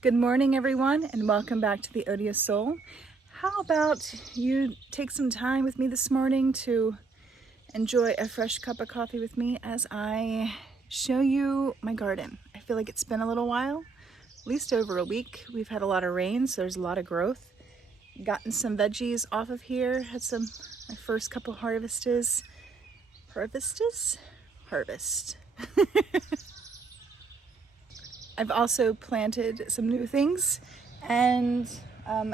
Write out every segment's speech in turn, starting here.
Good morning, everyone, and welcome back to the Odious Soul. How about you take some time with me this morning to enjoy a fresh cup of coffee with me as I show you my garden. I feel like it's been a little while, at least over a week. We've had a lot of rain, so there's a lot of growth. Gotten some veggies off of here, had my first couple harvest. I've also planted some new things and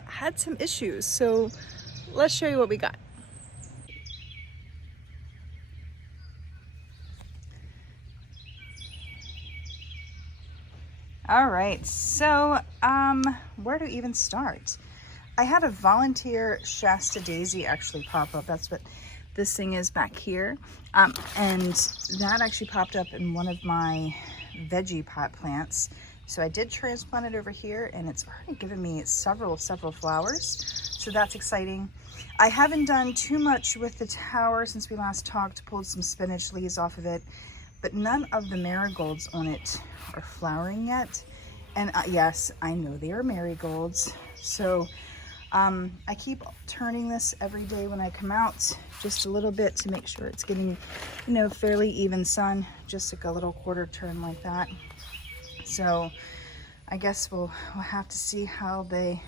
had some issues. So let's show you what we got. All right, so where to even start? I had a volunteer Shasta daisy actually pop up. That's what this thing is back here. And that actually popped up in one of my veggie pot plants. So I did transplant it over here and it's already given me several flowers. So that's exciting. I haven't done too much with the tower since we last talked, pulled some spinach leaves off of it, but none of the marigolds on it are flowering yet. And yes, I know they are marigolds. So I keep turning this every day when I come out, just a little bit to make sure it's getting, fairly even sun, just like a little quarter turn like that. So I guess we'll have to see how they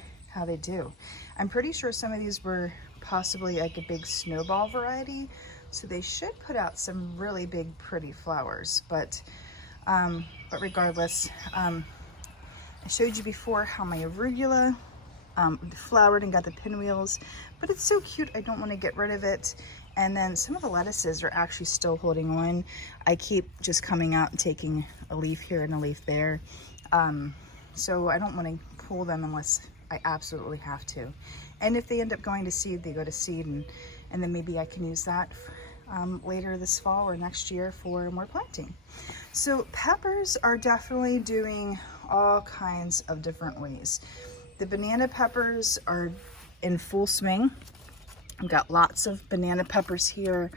do. I'm pretty sure some of these were possibly like a big snowball variety, so they should put out some really big pretty flowers. But regardless, I showed you before how my arugula flowered and got the pinwheels, but it's so cute I don't want to get rid of it. And then some of the lettuces are actually still holding on. I keep just coming out and taking a leaf here and a leaf there, so I don't want to pull them unless I absolutely have to. And if they end up going to seed, they go to seed, and then maybe I can use that later this fall or next year for more planting. So peppers are definitely doing all kinds of different ways. The banana peppers are in full swing. I've got lots of banana peppers here.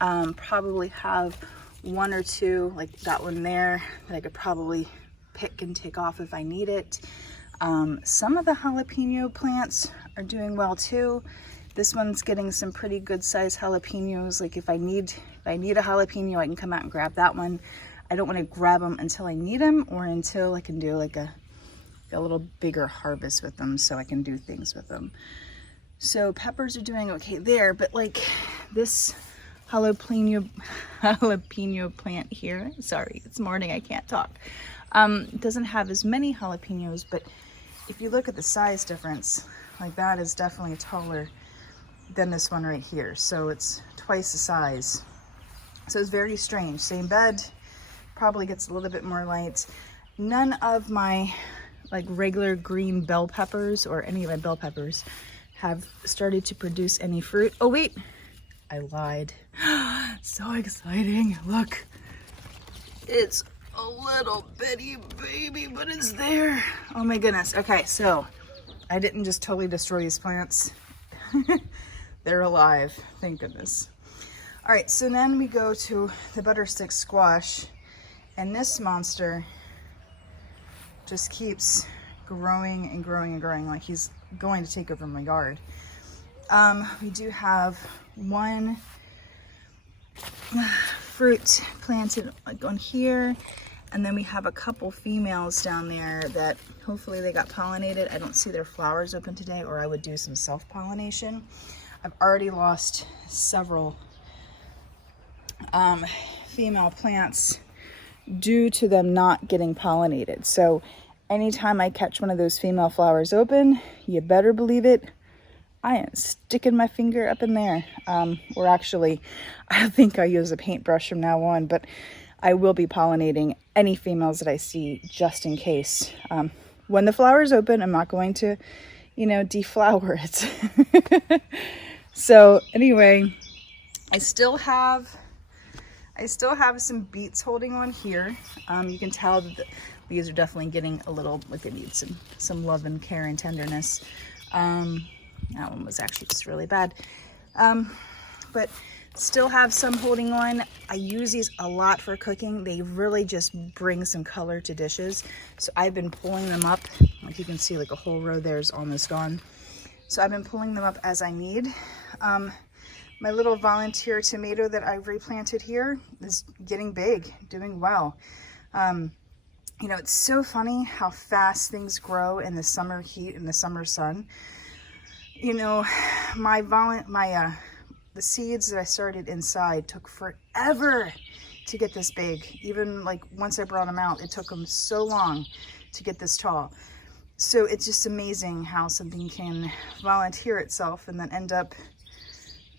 Probably have one or two, like that one there, that I could probably pick and take off if I need it. Some of the jalapeno plants are doing well too. This one's getting some pretty good sized jalapenos. Like if I need a jalapeno, I can come out and grab that one. I don't want to grab them until I need them or until I can do like a little bigger harvest with them so I can do things with them. So peppers are doing okay there, but like this jalapeno plant here, sorry, it's morning, I can't talk, doesn't have as many jalapenos, but if you look at the size difference, like that is definitely taller than this one right here. So it's twice the size. So it's very strange. Same bed, probably gets a little bit more light. None of my like regular green bell peppers or any of my bell peppers have started to produce any fruit. Oh wait, I lied. So exciting. Look, it's a little bitty baby, but it's there. Oh my goodness. Okay, so I didn't just totally destroy these plants. They're alive, thank goodness. All right, so then we go to the butterstick squash, and this monster just keeps growing and growing and growing, like he's going to take over my yard. We do have one fruit planted like on here, and then we have a couple females down there that hopefully they got pollinated. I don't see their flowers open today, or I would do some self-pollination. I've already lost several female plants due to them not getting pollinated. So anytime I catch one of those female flowers open, you better believe it, I am sticking my finger up in there. Or actually, I think I use a paintbrush from now on, but I will be pollinating any females that I see just in case. When the flowers open, I'm not going to, deflower it. So anyway, I still have some beets holding on here. You can tell that these are definitely getting a little, like they need some love and care and tenderness. That one was actually just really bad. But still have some holding on. I use these a lot for cooking. They really just bring some color to dishes. So I've been pulling them up Like you can see, like a whole row there is almost gone. So I've been pulling them up as I need. My little volunteer tomato that I've replanted here is getting big, doing well. You know, it's so funny how fast things grow in the summer heat and the summer sun. You know, the seeds that I started inside took forever to get this big. Even like once I brought them out, it took them so long to get this tall. So it's just amazing how something can volunteer itself and then end up,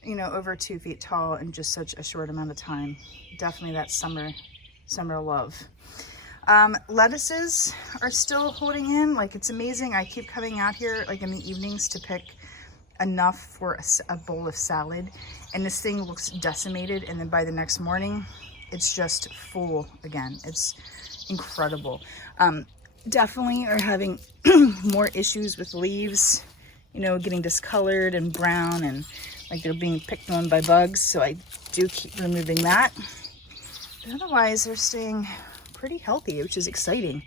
you know, over 2 feet tall in just such a short amount of time. Definitely that summer love. Lettuces are still holding in. Like, it's amazing. I keep coming out here like in the evenings to pick enough for a bowl of salad, and this thing looks decimated, and then by the next morning it's just full again. It's incredible. Definitely are having more issues with leaves, you know, getting discolored and brown and like they're being picked on by bugs, so I do keep removing that. But otherwise they're staying pretty healthy, which is exciting,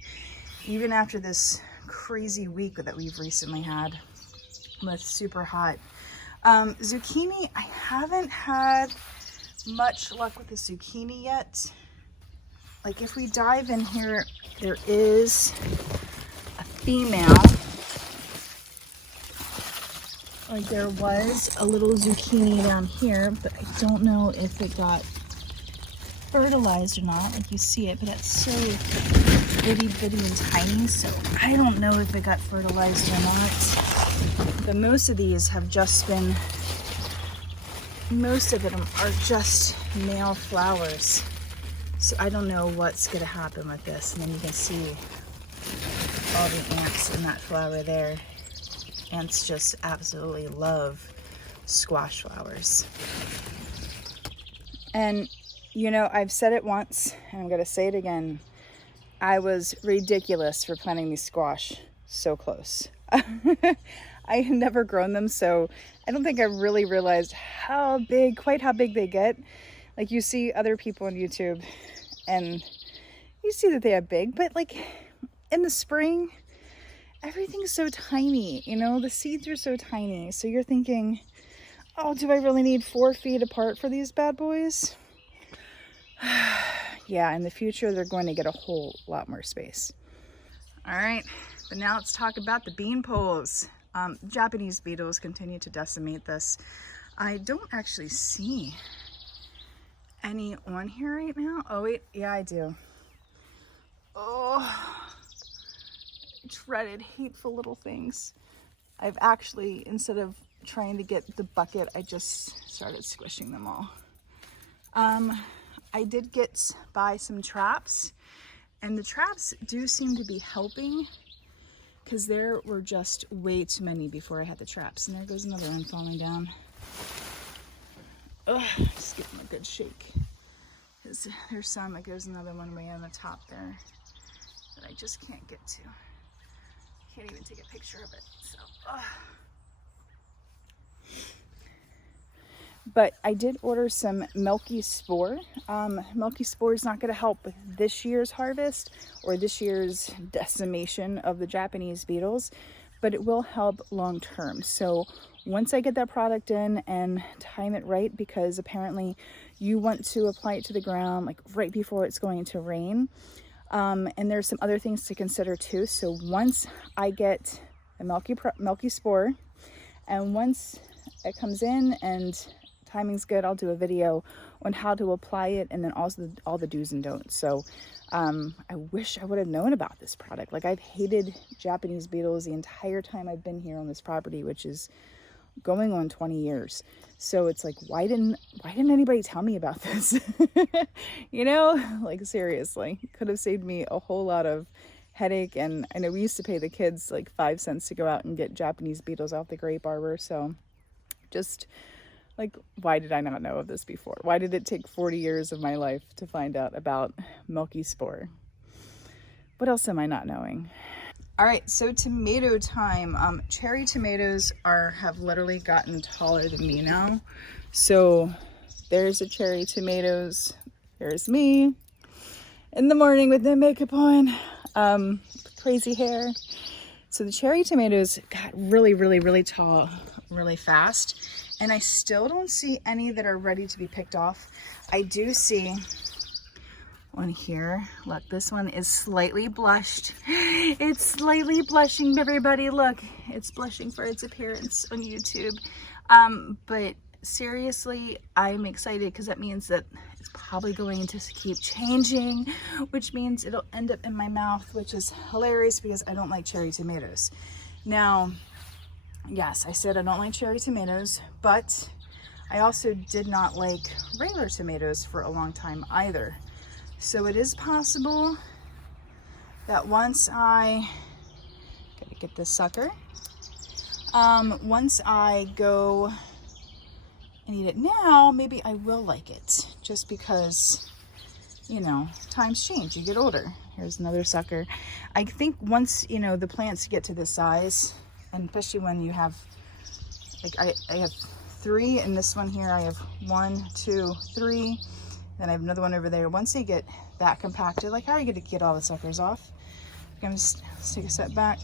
even after this crazy week that we've recently had with super hot. Zucchini, I haven't had much luck with the zucchini yet. Like if we dive in here, there is a female. Like there was a little zucchini down here, but I don't know if it got fertilized or not. Like you see it, but it's so bitty and tiny, so I don't know if it got fertilized or not. But most of these have just been, most of them are just male flowers. So I don't know what's gonna happen with this. And then you can see all the ants in that flower there. Ants just absolutely love squash flowers. And you know, I've said it once and I'm gonna say it again. I was ridiculous for planting these squash so close. I had never grown them, so I don't think I really realized quite how big they get. Like you see other people on YouTube and you see that they are big, but like in the spring, everything's so tiny, you know, the seeds are so tiny. So you're thinking, oh, do I really need 4 feet apart for these bad boys? Yeah, in the future, they're going to get a whole lot more space. All right, but now let's talk about the bean poles. Japanese beetles continue to decimate this. I don't actually see any on here right now. Oh wait, yeah, I do. Oh, dreaded, hateful little things. I've actually, instead of trying to get the bucket, I just started squishing them all. I did buy some traps, and the traps do seem to be helping because there were just way too many before I had the traps. And there goes another one falling down. Ugh, just give them a good shake. There's some, it goes another one way on the top there that I just can't get to. Can't even take a picture of it, so. But I did order some milky spore. Milky spore is not going to help with this year's harvest or this year's decimation of the Japanese beetles, but it will help long term. So once I get that product in and time it right, because apparently you want to apply it to the ground like right before it's going to rain. And there's some other things to consider too. So once I get a milky spore, and once it comes in and timing's good, I'll do a video on how to apply it, and then also all the do's and don'ts. So I wish I would have known about this product. Like, I've hated Japanese beetles the entire time I've been here on this property, which is going on 20 years. So it's like, why didn't anybody tell me about this? You know, like seriously, could have saved me a whole lot of headache. And I know we used to pay the kids like 5 cents to go out and get Japanese beetles off the grape arbor. So just like, why did I not know of this before? Why did it take 40 years of my life to find out about milky spore? What else am I not knowing? All right, so tomato time. Cherry tomatoes have literally gotten taller than me now. So there's the cherry tomatoes. There's me in the morning with no makeup on, crazy hair. So the cherry tomatoes got really, really, really tall really fast. And I still don't see any that are ready to be picked off. I do see one here. Look, this one is slightly blushed. It's slightly blushing, everybody. Look, it's blushing for its appearance on YouTube. But seriously, I'm excited because that means that it's probably going to keep changing, which means it'll end up in my mouth, which is hilarious because I don't like cherry tomatoes. Now, yes, I said I don't like cherry tomatoes, but I also did not like regular tomatoes for a long time either. So it is possible that once I, gotta get this sucker, once I go and eat it now, maybe I will like it, just because, you know, times change, you get older. Here's another sucker. I think once, you know, the plants get to this size, and especially when you have, like I have 3, and this one here I have 1, 2, 3, then I have another one over there. Once they get that compacted, like how are you gonna get all the suckers off? I'm just take a step back.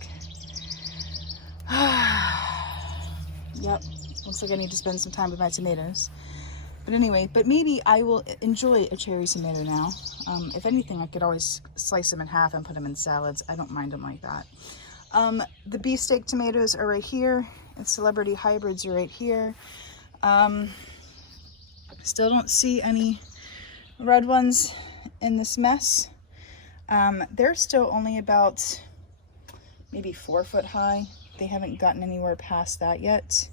Yep, looks like I need to spend some time with my tomatoes. But anyway, but maybe I will enjoy a cherry tomato now. If anything, I could always slice them in half and put them in salads. I don't mind them like that. The beefsteak tomatoes are right here, and celebrity hybrids are right here. Still don't see any red ones in this mess. They're still only about maybe 4 foot high. They haven't gotten anywhere past that yet,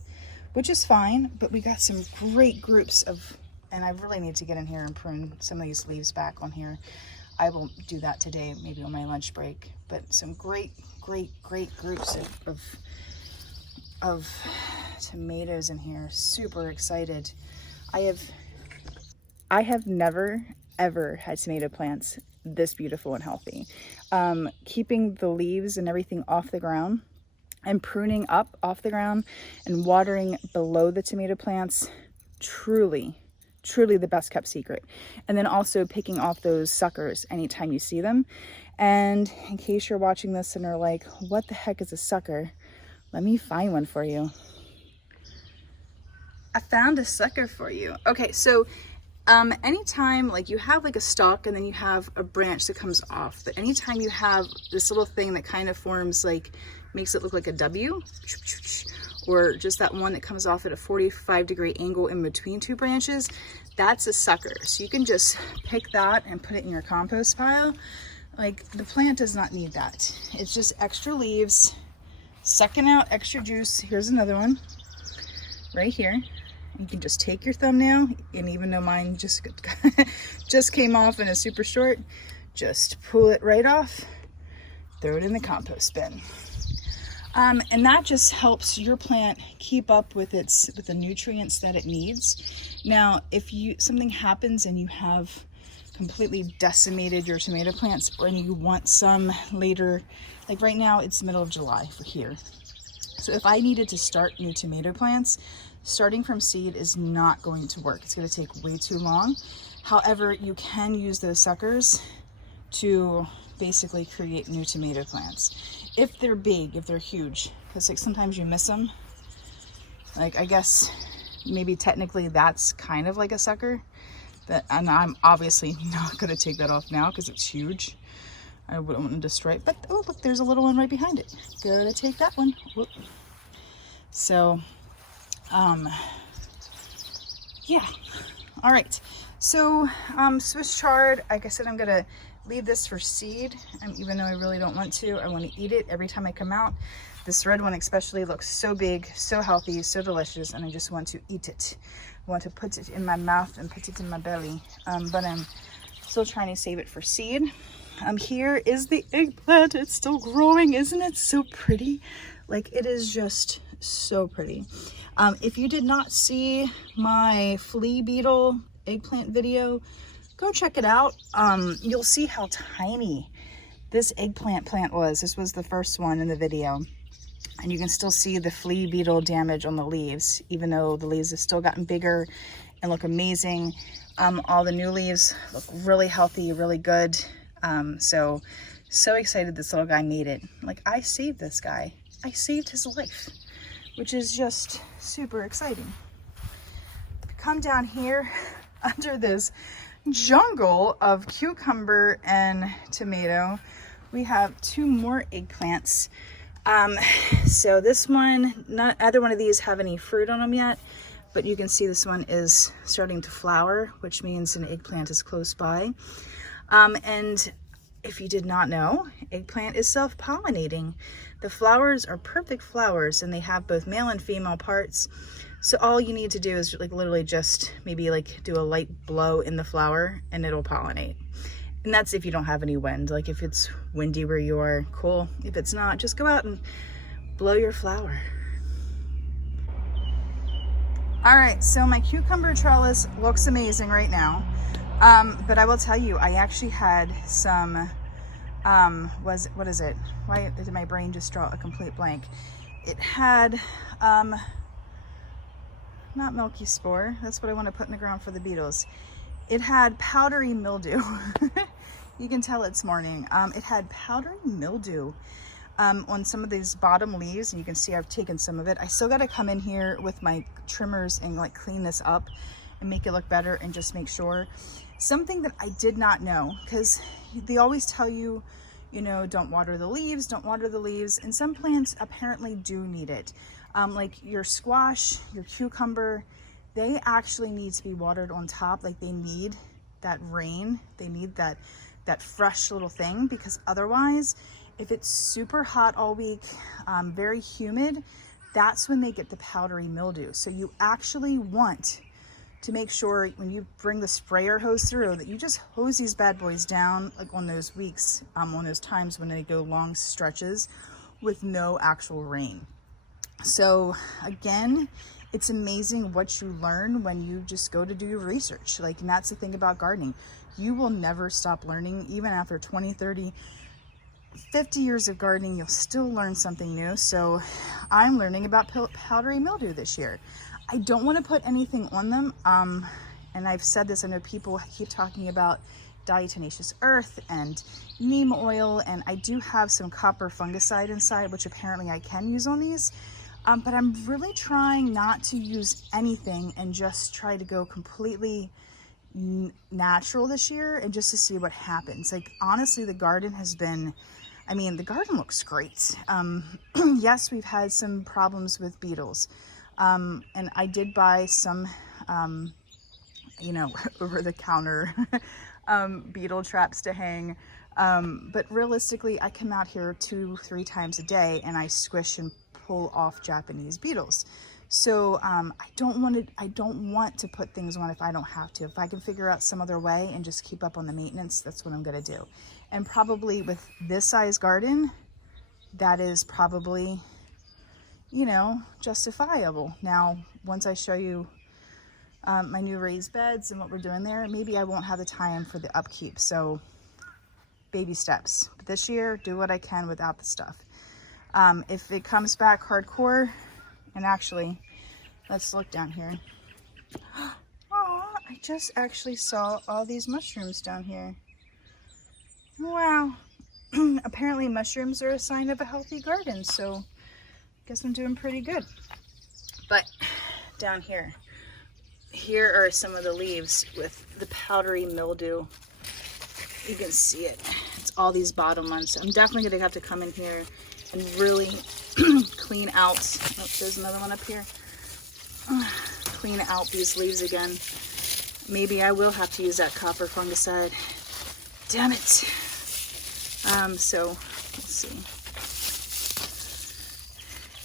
which is fine, but we got some great groups of, and I really need to get in here and prune some of these leaves back on here. I will do that today, maybe on my lunch break, but some great groups of tomatoes in here. Super excited. I have never ever had tomato plants this beautiful and healthy. Keeping the leaves and everything off the ground and pruning up off the ground and watering below the tomato plants, truly the best kept secret. And then also picking off those suckers anytime you see them. And in case you're watching this and are like, what the heck is a sucker? Let me find one for you. I found a sucker for you. Okay, so anytime like you have like a stalk and then you have a branch that comes off, but anytime you have this little thing that kind of forms, like makes it look like a W, or just that one that comes off at a 45-degree angle in between 2 branches, that's a sucker. So you can just pick that and put it in your compost pile. Like, the plant does not need that. It's just extra leaves sucking out extra juice. Here's another one right here. You can just take your thumbnail, and even though mine just came off and is super short, just pull it right off, throw it in the compost bin. And that just helps your plant keep up with the nutrients that it needs. Now, if something happens and you have completely decimated your tomato plants, and you want some later, like right now it's middle of July for here. So if I needed to start new tomato plants, starting from seed is not going to work. It's going to take way too long. However, you can use those suckers to basically create new tomato plants. If they're big, if they're huge, because like sometimes you miss them. Like, I guess maybe technically that's kind of like a sucker. And I'm obviously not going to take that off now because it's huge. I wouldn't want to destroy it. But oh, look, there's a little one right behind it. Gotta take that one. Whoop. So, yeah. All right. So, Swiss chard, like I said, I'm gonna leave this for seed, even though I really don't want to. I want to eat it every time I come out. This red one especially looks so big, so healthy, so delicious, and I just want to eat it. I want to put it in my mouth and put it in my belly, but I'm still trying to save it for seed. Here is the eggplant. It's still growing. Isn't it so pretty? Like, it is just so pretty. If you did not see my flea beetle eggplant video, go check it out. You'll see how tiny this eggplant plant was. This was the first one in the video. And you can still see the flea beetle damage on the leaves, even though the leaves have still gotten bigger and look amazing. All the new leaves look really healthy, really good. So So excited this little guy made it. Like, I saved this guy. I saved his life, which is just super exciting. Come down here under this jungle of cucumber and tomato. We have 2 more eggplants. So this one, not either one of these have any fruit on them yet, but you can see this one is starting to flower, which means an eggplant is close by. And if you did not know, eggplant is self-pollinating. The flowers are perfect flowers and they have both male and female parts. So all you need to do is like literally just maybe like do a light blow in the flower and it'll pollinate. And that's if you don't have any wind. Like if it's windy where you are, cool. If it's not, just go out and blow your flower. All right, so my cucumber trellis looks amazing right now. But I will tell you, I actually had some, what is it? Why did my brain just draw a complete blank? It had, not milky spore. That's what I want to put in the ground for the beetles. It had powdery mildew. You can tell it's morning. It had powdery mildew on some of these bottom leaves, and you can see I've taken some of it. I still got to come in here with my trimmers and like clean this up and make it look better and just make sure. Something that I did not know, because they always tell you, you know, don't water the leaves, don't water the leaves, and some plants apparently do need it. Like your squash, your cucumber, they actually need to be watered on top. Like they need that rain, they need that fresh little thing, because otherwise, if it's super hot all week, very humid, that's when they get the powdery mildew. So you actually want to make sure when you bring the sprayer hose through that you just hose these bad boys down, like on those weeks, on those times when they go long stretches with no actual rain. So again, it's amazing what you learn when you just go to do your research. Like, and that's the thing about gardening. You will never stop learning. Even after 20, 30, 50 years of gardening, you'll still learn something new. So I'm learning about powdery mildew this year. I don't want to put anything on them. And I've said this, I know people keep talking about diatomaceous earth and neem oil, and I do have some copper fungicide inside, which apparently I can use on these. But I'm really trying not to use anything and just try to go completely natural this year and just to see what happens. Like, honestly, the garden has been, I mean, the garden looks great. Yes, we've had some problems with beetles. And I did buy some, you know, over-the-counter beetle traps to hang. But realistically, I come out here 2-3 times a day and I squish and pull off Japanese beetles. So I don't want to put things on if I don't have to. If I can figure out some other way and just keep up on the maintenance, that's what I'm going to do. And probably with this size garden, that is probably, you know, justifiable. Now, once I show you my new raised beds and what we're doing there, maybe I won't have the time for the upkeep. So baby steps. But this year, do what I can without the stuff. If it comes back hardcore, and actually, let's look down here. Oh, I just actually saw all these mushrooms down here. Wow. Apparently mushrooms are a sign of a healthy garden, so I guess I'm doing pretty good. But down here are some of the leaves with the powdery mildew. You can see it. It's all these bottom ones. I'm definitely gonna have to come in here and really clean out. Oh, there's another one up here. Clean out these leaves again. Maybe I will have to use that copper fungicide. Damn it. So let's see.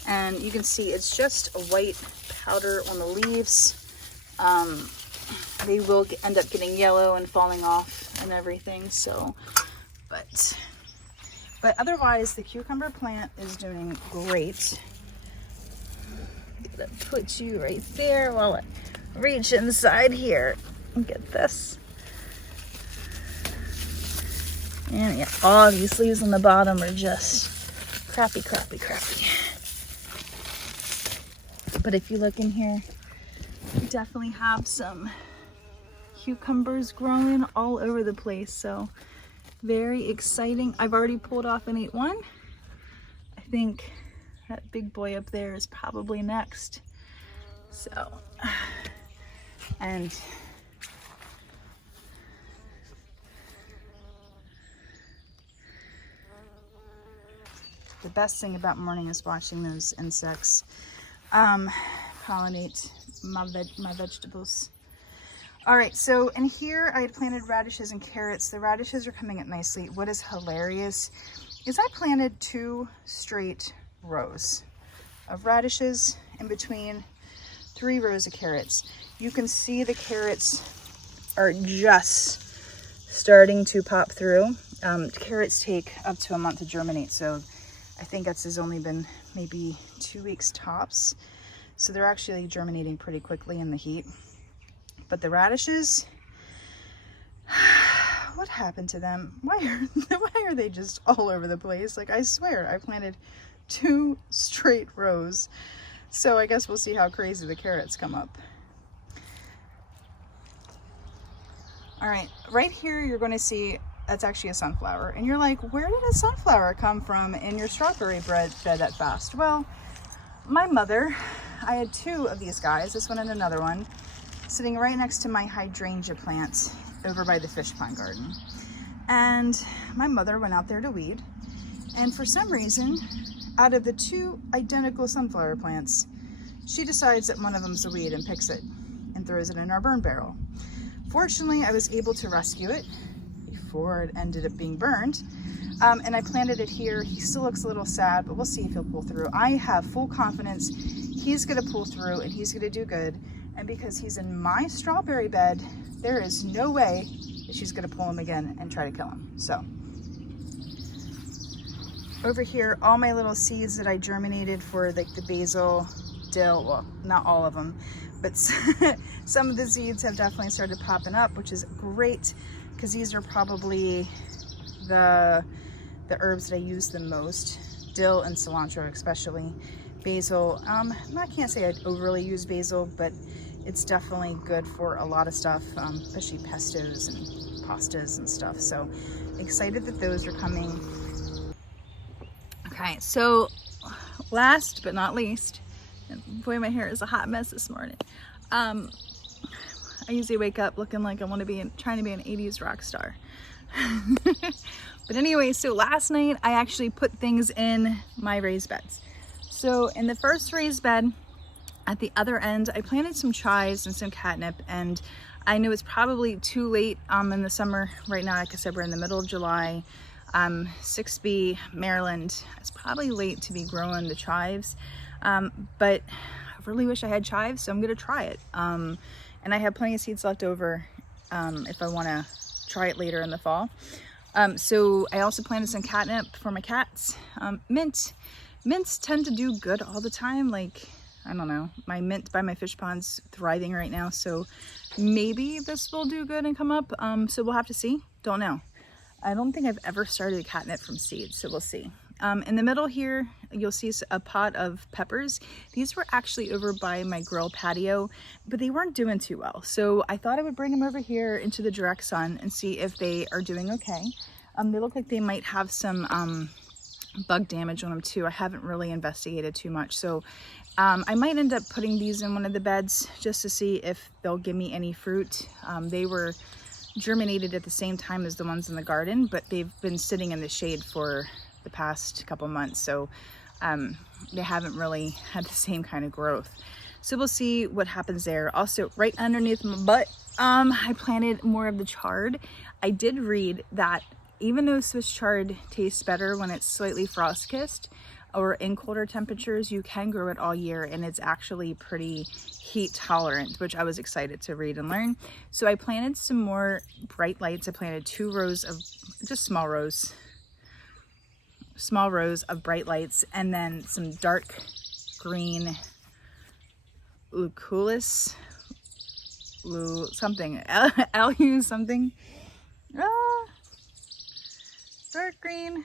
And you can see it's just a white powder on the leaves. They will end up getting yellow and falling off and everything. So, but otherwise the cucumber plant is doing great. I'm gonna put you right there while I reach inside here and get this. And yeah, all these leaves on the bottom are just crappy. But if you look in here, we definitely have some cucumbers growing all over the place. So Very exciting. I've already pulled off and ate one. I think that big boy up there is probably next. So, and the best thing about morning is watching those insects pollinate my vegetables. All right, so in here I had planted radishes and carrots. The radishes are coming up nicely. What is hilarious is I planted 2 straight rows of radishes in between 3 rows of carrots. You can see the carrots are just starting to pop through. Carrots take up to a month to germinate, so I think that's has only been maybe 2 weeks tops. So they're actually germinating pretty quickly in the heat. But the radishes, what happened to them? Why are they just all over the place? Like, I swear I planted 2 straight rows. So I guess we'll see how crazy the carrots come up. All right, right here you're going to see that's actually a sunflower. And you're like, where did a sunflower come from in your strawberry bed that fast? Well, my mother, I had 2 of these guys, this one and another one, sitting right next to my hydrangea plant over by the fish pond garden. And my mother went out there to weed. And for some reason, out of the 2 identical sunflower plants, she decides that one of them's a weed and picks it and throws it in our burn barrel. Fortunately, I was able to rescue it before it ended up being burned. And I planted it here. He still looks a little sad, but we'll see if he'll pull through. I have full confidence he's gonna pull through and he's gonna do good. And because he's in my strawberry bed, there is no way that she's gonna pull him again and try to kill him. So over here, all my little seeds that I germinated for like the basil, dill, well, not all of them, but some of the seeds have definitely started popping up, which is great because these are probably the herbs that I use the most. Dill and cilantro especially. Basil, I can't say I'd overly use basil, but it's definitely good for a lot of stuff, especially pestos and pastas and stuff. So excited that those are coming. Okay, so last but not least, and boy, my hair is a hot mess this morning. I usually wake up looking like I want to be trying to be an 80s rock star. But anyway, so last night I actually put things in my raised beds. So in the first raised bed, at the other end, I planted some chives and some catnip, and I know it's probably too late in the summer right now. Like I said, we're in the middle of July. 6B, Maryland, it's probably late to be growing the chives, but I really wish I had chives, so I'm gonna try it. And I have plenty of seeds left over if I want to try it later in the fall. So I also planted some catnip for my cats. Mints tend to do good all the time. Like, I don't know, my mint by my fish pond's thriving right now, so maybe this will do good and come up. So we'll have to see. Don't know. I don't think I've ever started catnip from seeds, so we'll see. In the middle here, you'll see a pot of peppers. These were actually over by my grill patio, but they weren't doing too well. So I thought I would bring them over here into the direct sun and see if they are doing okay. They look like they might have some bug damage on them too. I haven't really investigated too much. So I might end up putting these in one of the beds just to see if they'll give me any fruit. They were germinated at the same time as the ones in the garden, but they've been sitting in the shade for the past couple months, so they haven't really had the same kind of growth. So we'll see what happens there. Also, right underneath my butt, I planted more of the chard. I did read that even though Swiss chard tastes better when it's slightly frost kissed or in colder temperatures, you can grow it all year, and it's actually pretty heat tolerant, which I was excited to read and learn. So I planted some more bright lights. I planted 2 rows of just small rows of bright lights, and then some dark green lucullus, something, Lu something, dark green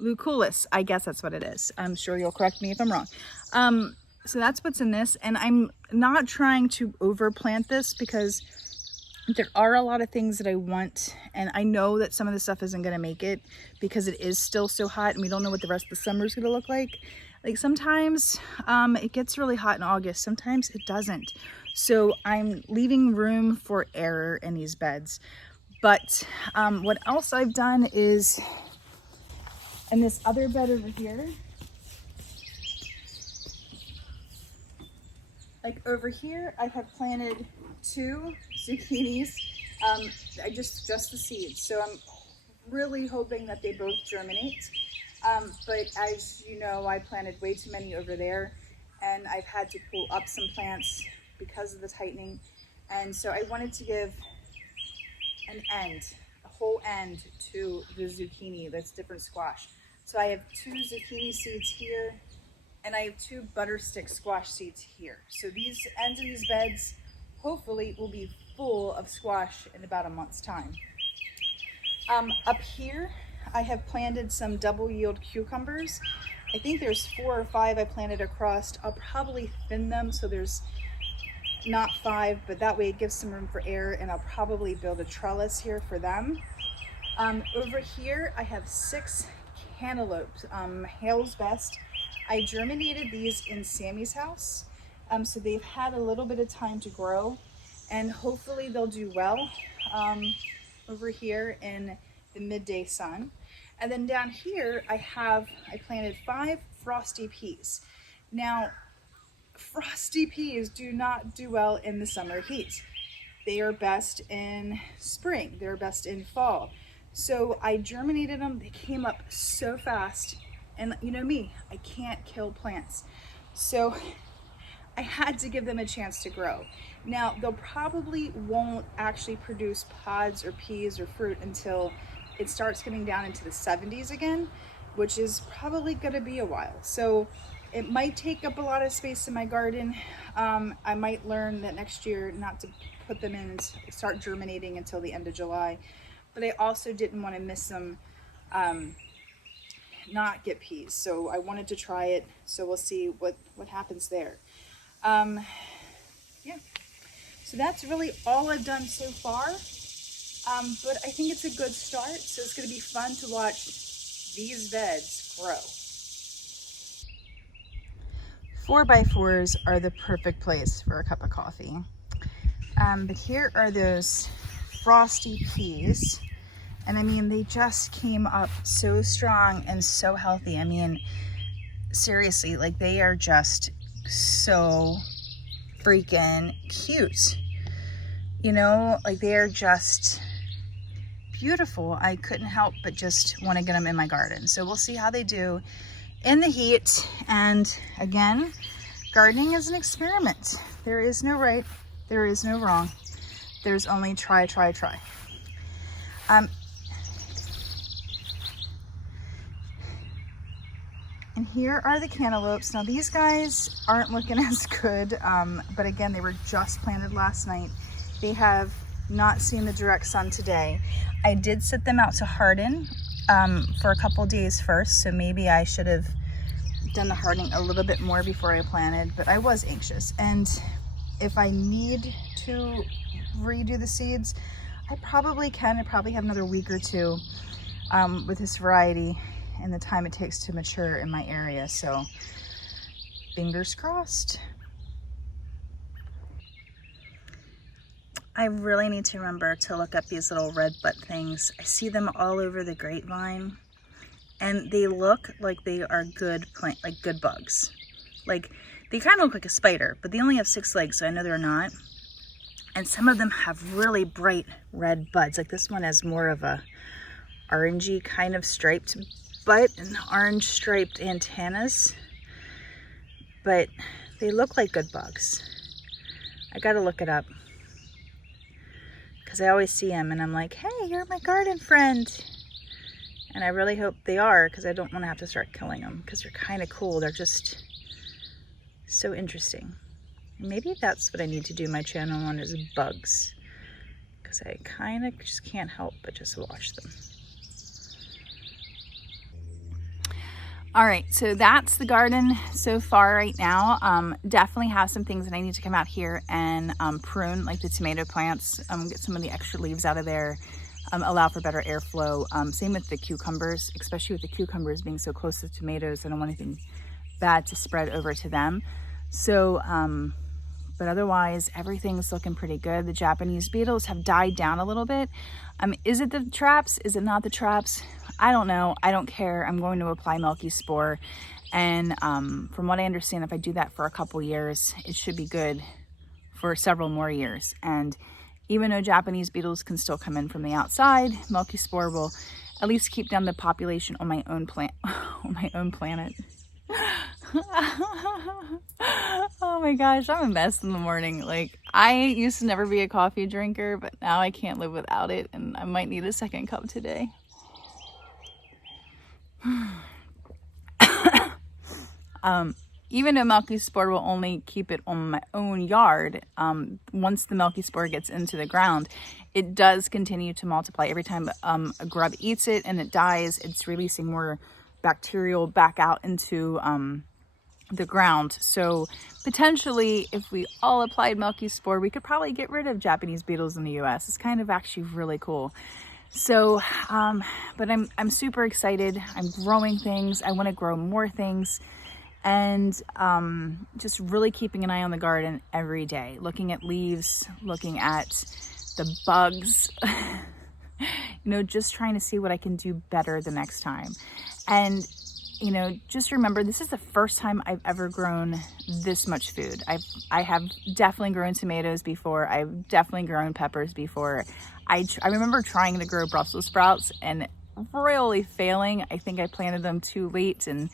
lucullus, I guess that's what it is. I'm sure you'll correct me if I'm wrong. So that's what's in this, and I'm not trying to overplant this because There are a lot of things that I want, and I know that some of the stuff isn't going to make it because it is still so hot and we don't know what the rest of the summer is going to look like. Like sometimes it gets really hot in August, sometimes it doesn't. So I'm leaving room for error in these beds. But what else I've done is in this other bed over here, like over here, I have planted 2 zucchinis. I just the seeds, so I'm really hoping that they both germinate. But as you know, I planted way too many over there, and I've had to pull up some plants because of the tightening. And so I wanted to give a whole end to the zucchini that's different squash. So I have 2 zucchini seeds here, and I have 2 butterstick squash seeds here. So these ends of these beds hopefully will be full of squash in about a month's time. Up here, I have planted some double yield cucumbers. I think there's 4 or 5 I planted across. I'll probably thin them so there's not 5, but that way it gives some room for air, and I'll probably build a trellis here for them. Over here, I have 6 cantaloupes, Hale's Best. I germinated these in Sammy's house, so they've had a little bit of time to grow, and hopefully they'll do well over here in the midday sun. And then down here, I planted 5 frosty peas. Now, frosty peas do not do well in the summer heat. They are best in spring, they're best in fall. So I germinated them, they came up so fast, and you know me, I can't kill plants. So I had to give them a chance to grow. Now, they'll probably won't actually produce pods or peas or fruit until it starts getting down into the 70s again, which is probably gonna be a while. So it might take up a lot of space in my garden. I might learn that next year not to put them in and start germinating until the end of July. But I also didn't want to miss them, not get peas. So I wanted to try it. So we'll see what happens there. Yeah. So that's really all I've done so far. But I think it's a good start. So it's going to be fun to watch these beds grow. 4x4s are the perfect place for a cup of coffee. But here are those frosty peas. And I mean, they just came up so strong and so healthy. I mean, seriously, like they are just so freaking cute. You know, like they are just beautiful. I couldn't help but just want to get them in my garden. So we'll see how they do in the heat. And again, gardening is an experiment. There is no right, there is no wrong. There's only try. And here are the cantaloupes. Now these guys aren't looking as good, but again, they were just planted last night. They have not seen the direct sun today. I did sit them out to harden for a couple days first, so maybe I should have done the hardening a little bit more before I planted, but I was anxious. And if I need to redo the seeds, I probably can. I probably have another week or 2 with this variety and the time it takes to mature in my area. So fingers crossed. I really need to remember to look up these little red butt things. I see them all over the grapevine, and they look like they are good good bugs. Like they kind of look like a spider, but they only have 6 legs, so I know they're not. And some of them have really bright red buds. Like this one has more of a orangey kind of striped butt and orange striped antennas, but they look like good bugs. I gotta look it up because I always see them and I'm like, hey, you're my garden friend. And I really hope they are, because I don't want to have to start killing them, because they're kind of cool. They're just so interesting. Maybe that's what I need to do my channel on, is bugs, because I kind of just can't help but just watch them. All right, so that's the garden so far right now. Definitely have some things that I need to come out here and prune, like the tomato plants, get some of the extra leaves out of there, allow for better airflow. Same with the cucumbers, especially with the cucumbers being so close to tomatoes. I don't want anything bad to spread over to them. So, but otherwise everything's looking pretty good. The Japanese beetles have died down a little bit. Is it the traps? Is it not the traps? I don't know. I don't care. I'm going to apply milky spore. And from what I understand, if I do that for a couple years, it should be good for several more years. And even though Japanese beetles can still come in from the outside, milky spore will at least keep down the population on my own plant, on my own planet. Oh my gosh, I'm a mess in the morning. Like, I used to never be a coffee drinker, but now I can't live without it, and I might need a second cup today. Even though milky spore will only keep it on my own yard, once the milky spore gets into the ground, it does continue to multiply. Every time a grub eats it and it dies, it's releasing more bacterial back out into the ground. So potentially, if we all applied milky spore, we could probably get rid of Japanese beetles in the US. It's kind of actually really cool. So, but I'm super excited. I'm growing things. I want to grow more things, and just really keeping an eye on the garden every day, looking at leaves, looking at the bugs, you know, just trying to see what I can do better the next time. And, you know, just remember, this is the first time I've ever grown this much food. I have definitely grown tomatoes before. I've definitely grown peppers before. I remember trying to grow Brussels sprouts and royally failing. I think I planted them too late, and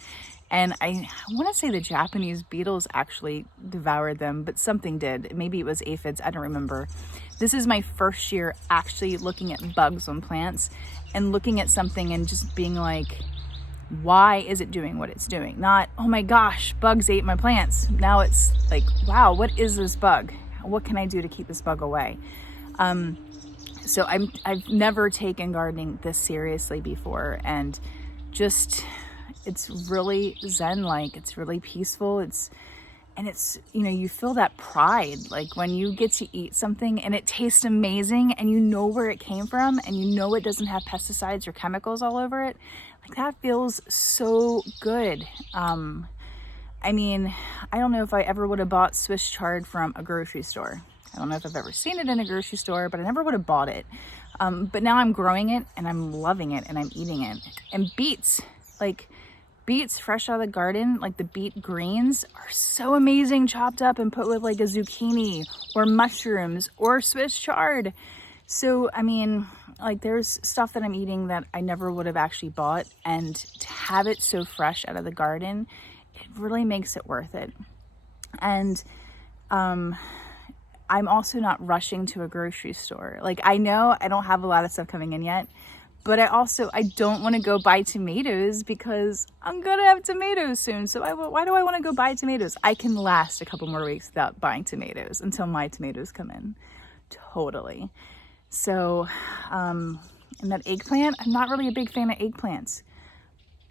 I want to say the Japanese beetles actually devoured them, but something did. Maybe it was aphids, I don't remember. This is my first year actually looking at bugs on plants and looking at something and just being like, why is it doing what it's doing? Not, oh my gosh, bugs ate my plants. Now it's like, wow, what is this bug? What can I do to keep this bug away? So I've never taken gardening this seriously before, and just, it's really zen-like. It's really peaceful. It's, you know, you feel that pride, like when you get to eat something and it tastes amazing and you know where it came from and you know it doesn't have pesticides or chemicals all over it. Like, that feels so good. I mean, I don't know if I ever would have bought Swiss chard from a grocery store. I don't know if I've ever seen it in a grocery store, but I never would have bought it. But now I'm growing it and I'm loving it and I'm eating it. And beets, like beets fresh out of the garden, like the beet greens, are so amazing chopped up and put with like a zucchini or mushrooms or Swiss chard. So, I mean, like, there's stuff that I'm eating that I never would have actually bought, and to have it so fresh out of the garden, it really makes it worth it. And I'm also not rushing to a grocery store. Like, I know I don't have a lot of stuff coming in yet, but I don't want to go buy tomatoes because I'm going to have tomatoes soon. So why do I want to go buy tomatoes? I can last a couple more weeks without buying tomatoes until my tomatoes come in. Totally. So, and that eggplant, I'm not really a big fan of eggplants,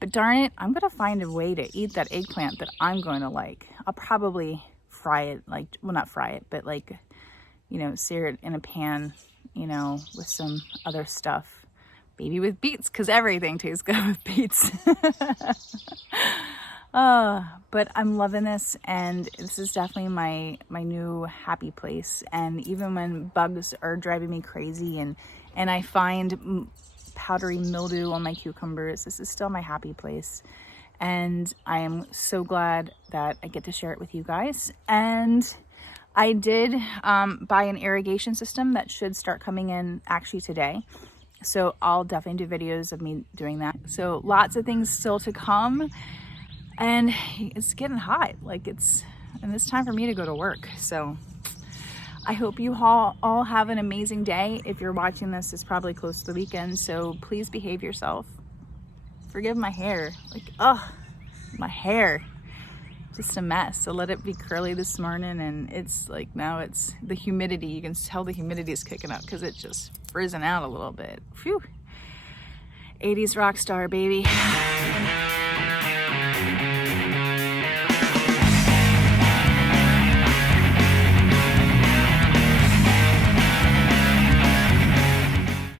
but darn it, I'm going to find a way to eat that eggplant that I'm going to like. I'll probably fry it, like, well, not fry it, but like, you know, sear it in a pan, you know, with some other stuff, maybe with beets, because everything tastes good with beets. But I'm loving this, and this is definitely my new happy place. And even when bugs are driving me crazy and I find powdery mildew on my cucumbers, this is still my happy place. And I am so glad that I get to share it with you guys. And I did buy an irrigation system that should start coming in actually today. So I'll definitely do videos of me doing that. So lots of things still to come. And it's getting hot, like and it's time for me to go to work. So I hope you all have an amazing day. If you're watching this, it's probably close to the weekend, so please behave yourself. Forgive my hair, like, my hair, just a mess. So let it be curly this morning, and it's like, now it's the humidity. You can tell the humidity is kicking up because it's just frizzing out a little bit. Phew. 80s rock star, baby.